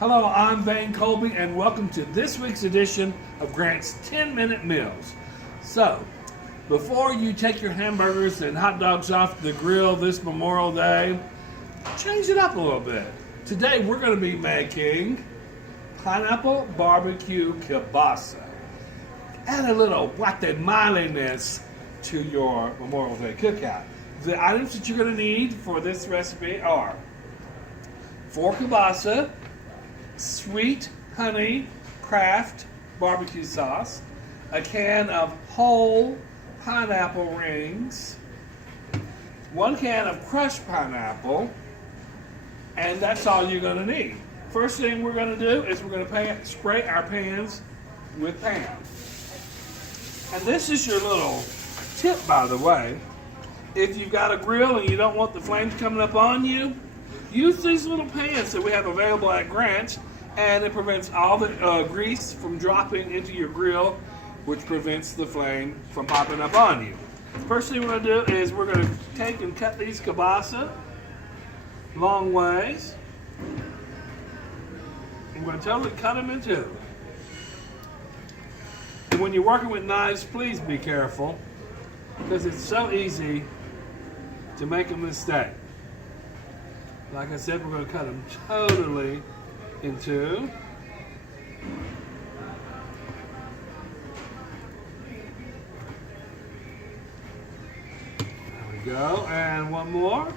Hello, I'm Vane Colby, and welcome to this week's edition of Grant's 10-Minute Meals. So, before you take your hamburgers and hot dogs off the grill this Memorial Day, change it up a little bit. Today we're going to be making pineapple barbecue kielbasa. Add a little Guatemalaness to your Memorial Day cookout. The items that you're going to need for this recipe are 4 kielbasa, sweet honey Kraft barbecue sauce, a can of whole pineapple rings, 1 can of crushed pineapple, and that's all you're going to need. First thing we're going to do is we're going to spray our pans with Pam. And this is your little tip, by the way. If you've got a grill and you don't want the flames coming up on you, use these little pans that we have available at Grant's, and it prevents all the grease from dropping into your grill, which prevents the flame from popping up on you. First thing we're going to do is we're going to take and cut these kielbasa long ways. I'm going to totally cut them in two. And when you're working with knives, please be careful, because it's so easy to make a mistake. Like I said, we're going to cut them totally in two. There we go, and one more.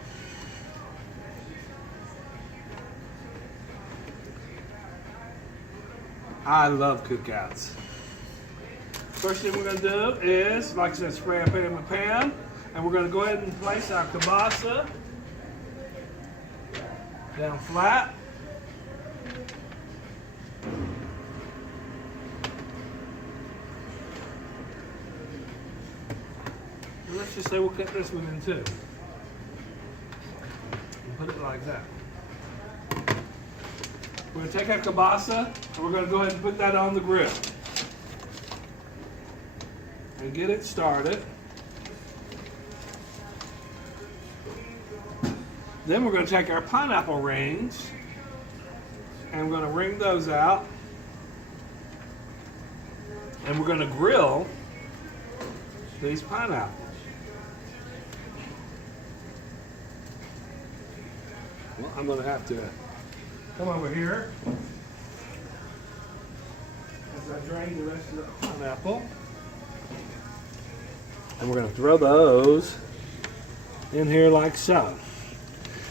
I love cookouts. First thing we're going to do is, like I said, spray our pan with Pam, and we're going to go ahead and place our kielbasa down flat. And let's just say we'll cut this one in two. And put it like that. We're going to take our kielbasa and we're going to go ahead and put that on the grill. And get it started. Then we're going to take our pineapple rings and we're going to wring those out. And we're going to grill these pineapples. Well, I'm going to have to come over here as I drain the rest of the pineapple. And we're going to throw those in here like so.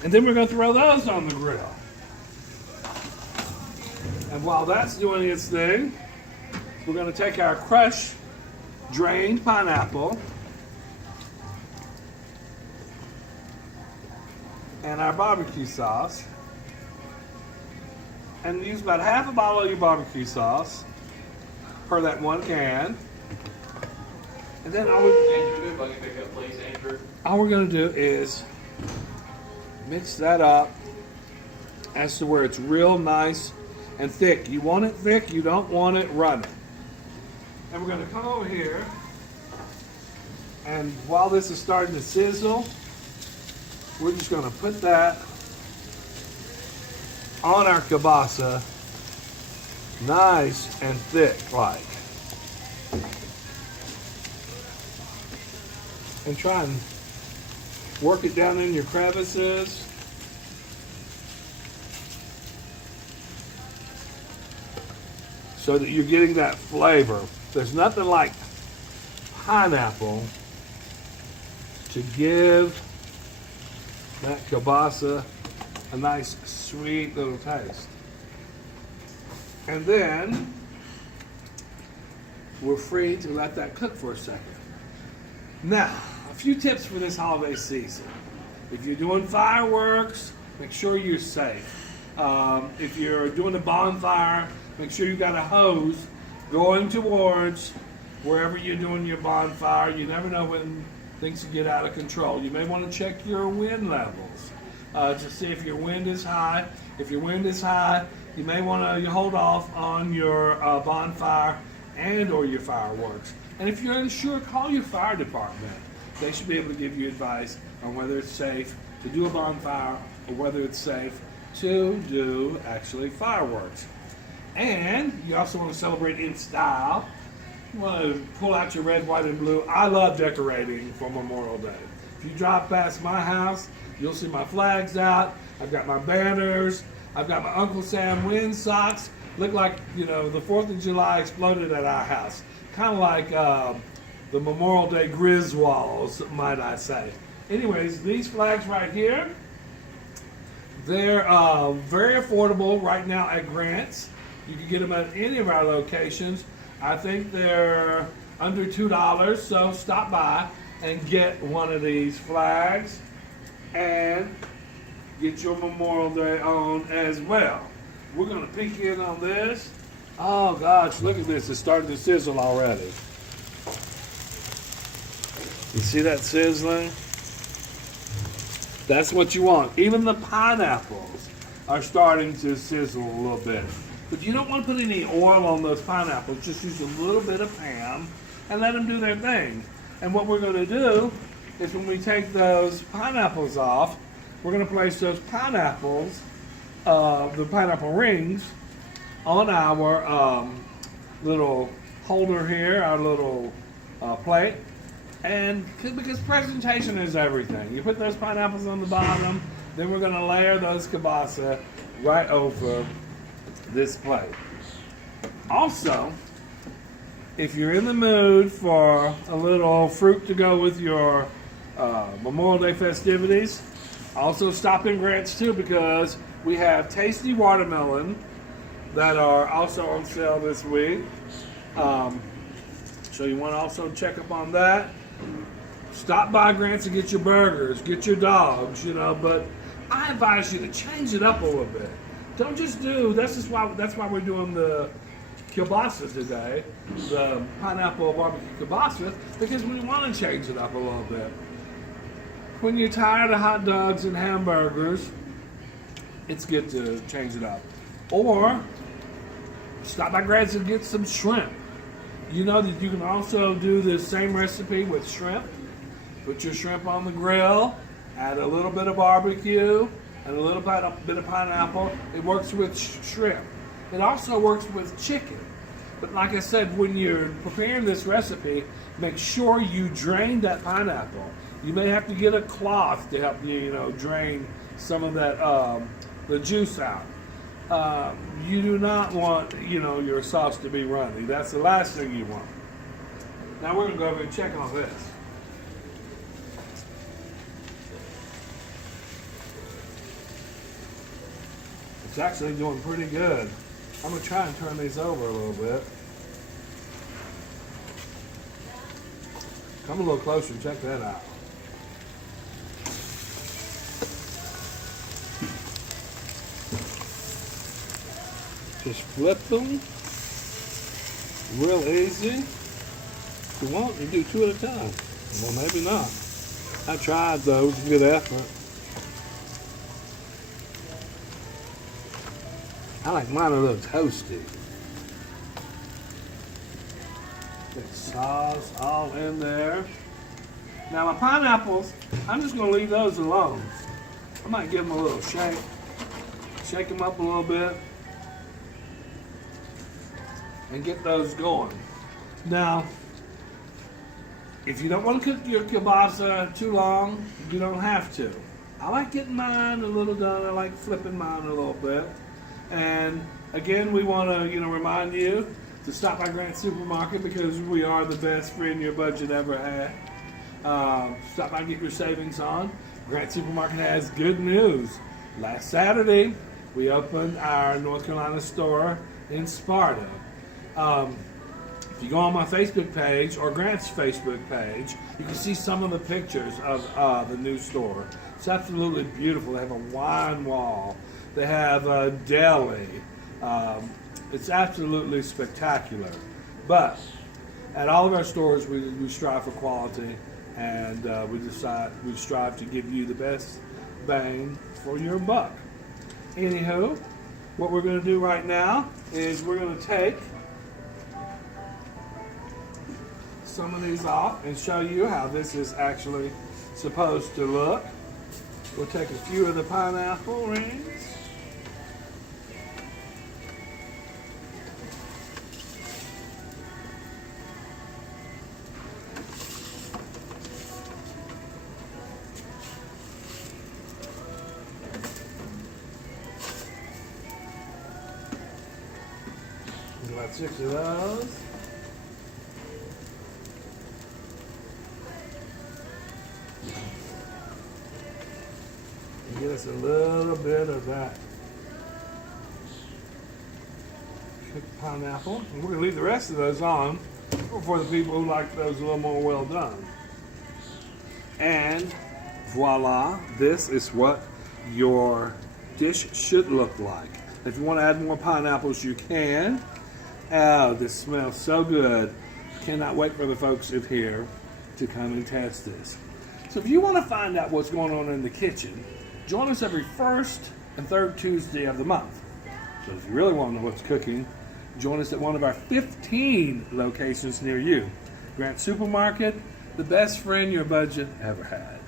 And then we're going to throw those on the grill. And while that's doing its thing, we're going to take our crushed, drained pineapple and our barbecue sauce and use about half a bottle of your barbecue sauce per that 1 can. And then all we're going to do is mix that up as to where it's real nice and thick. You want it thick, you don't want it running. And we're going to come over here, and while this is starting to sizzle, we're just going to put that on our kielbasa nice and thick like. And try and work it down in your crevices. So that you're getting that flavor. There's nothing like pineapple to give that kielbasa a nice sweet little taste. And then we're free to let that cook for a second. Now, a few tips for this holiday season. If you're doing fireworks, make sure you're safe. If you're doing a bonfire, make sure you've got a hose going towards wherever you're doing your bonfire. You never know when things get out of control. You may want to check your wind levels to see if your wind is high. If your wind is high, you may want to hold off on your bonfire and or your fireworks. And if you're unsure, call your fire department. They should be able to give you advice on whether it's safe to do a bonfire or whether it's safe to do actually fireworks. And you also want to celebrate in style. You want to pull out your red, white, and blue. I love decorating for Memorial Day. If you drive past my house, you'll see my flags out. I've got my banners. I've got my Uncle Sam wind socks. Look like, you know, the 4th of July exploded at our house. Kind of like the Memorial Day Griswolds, might I say. Anyways, these flags right here, they're very affordable right now at Grant's. You can get them at any of our locations. I think they're under $2, so stop by and get one of these flags and get your Memorial Day on as well. We're going to peek in on this. Oh gosh, look at this. It's starting to sizzle already. You see that sizzling? That's what you want. Even the pineapples are starting to sizzle a little bit. But you don't want to put any oil on those pineapples. Just use a little bit of Pam and let them do their thing. And what we're going to do is when we take those pineapples off, we're going to place those pineapples, the pineapple rings, on our little holder here, our little plate. And because presentation is everything. You put those pineapples on the bottom, then we're going to layer those kielbasa right over this plate. Also, if you're in the mood for a little fruit to go with your Memorial Day festivities, also stop in Grant's too, because we have tasty watermelon that are also on sale this week. So you want to also check up on that. Stop by Grant's and get your burgers, get your dogs, you know, but I advise you to change it up a little bit. Don't just do, that's why we're doing the kielbasa today, the pineapple barbecue kielbasa, because we want to change it up a little bit. When you're tired of hot dogs and hamburgers, it's good to change it up. Or stop by Grant's and get some shrimp. You know that you can also do the same recipe with shrimp. Put your shrimp on the grill, add a little bit of barbecue, and a little bit of pineapple. It works with shrimp. It also works with chicken. But like I said, when you're preparing this recipe, make sure you drain that pineapple. You may have to get a cloth to help you, you know, drain some of that the juice out. You do not want, you know, your sauce to be runny. That's the last thing you want. Now we're going to go over and check on this. It's actually doing pretty good. I'm going to try and turn these over a little bit. Come a little closer and check that out. Just flip them. Real easy. If you want, you do 2 at a time. Well, maybe not. I tried though. It was a good effort. I like mine a little toasty. Get sauce all in there. Now my pineapples, I'm just going to leave those alone. I might give them a little shake. Shake them up a little bit. And get those going. Now, if you don't want to cook your kielbasa too long, you don't have to. I like getting mine a little done. I like flipping mine a little bit. And again, we want to, you know, remind you to stop by Grant Supermarket because we are the best friend your budget ever had. Stop by and get your savings on. Grant Supermarket has good news. Last Saturday, we opened our North Carolina store in Sparta. If you go on my Facebook page or Grant's Facebook page, you can see some of the pictures of the new store. It's absolutely beautiful. They have a wine wall. They have a deli. It's absolutely spectacular. But at all of our stores, we strive for quality, and we strive to give you the best bang for your buck. Anywho, what we're going to do right now is we're going to take some of these off and show you how this is actually supposed to look. We'll take a few of the pineapple rings about 6 of those. And get us a little bit of that cooked pineapple. And we're going to leave the rest of those on for the people who like those a little more well done. And voila, this is what your dish should look like. If you want to add more pineapples, you can. Oh, this smells so good. Cannot wait for the folks in here to come and test this. So if you want to find out what's going on in the kitchen, join us every first and third Tuesday of the month. So if you really want to know what's cooking, join us at one of our 15 locations near you. Grant Supermarket, the best friend your budget ever had.